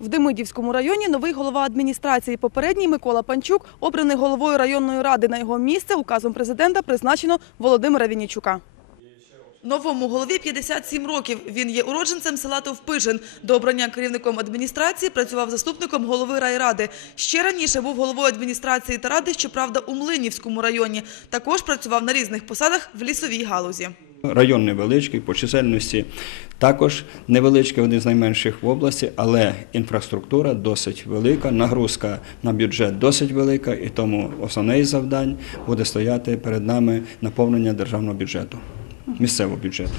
В Демидівському районі новий голова адміністрації. Попередній Микола Панчук обраний головою районної ради. На його місце указом президента призначено Володимира Віннічука. Новому голові 57 років. Він є уродженцем села Товпижин. До обрання керівником адміністрації працював заступником голови райради. Ще раніше був головою адміністрації та ради, щоправда, у Млинівському районі. Також працював на різних посадах в лісовій галузі. Район невеличкий, по чисельності також невеличкий, один з найменших в області, але інфраструктура досить велика, нагрузка на бюджет досить велика, і тому основне із завдань буде стояти перед нами наповнення державного бюджету, місцевого бюджету.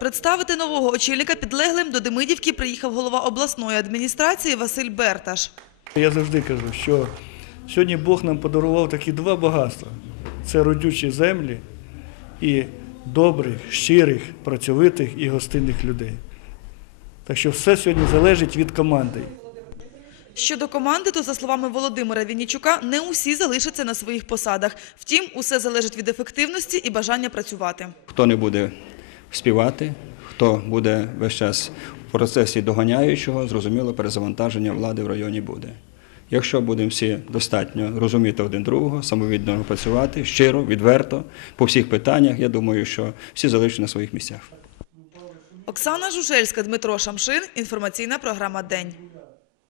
Представити нового очільника підлеглим до Демидівки приїхав голова обласної адміністрації Василь Берташ. Я завжди кажу, що сьогодні Бог нам подарував такі два багатства: це родючі землі і добрих, щирих, працьовитих і гостинних людей. Так що все сьогодні залежить від команди. Щодо команди, то за словами Володимира Віннічука, не усі залишаться на своїх посадах. Втім, усе залежить від ефективності і бажання працювати. Хто не буде співати, хто буде весь час в процесі доганяючого, зрозуміло, перезавантаження влади в районі буде. Якщо будемо всі достатньо розуміти один другого, самовіддано працювати, щиро, відверто, по всіх питаннях, я думаю, що всі залишаться на своїх місцях. Оксана Жужельська, Дмитро Шамшин. Інформаційна програма День.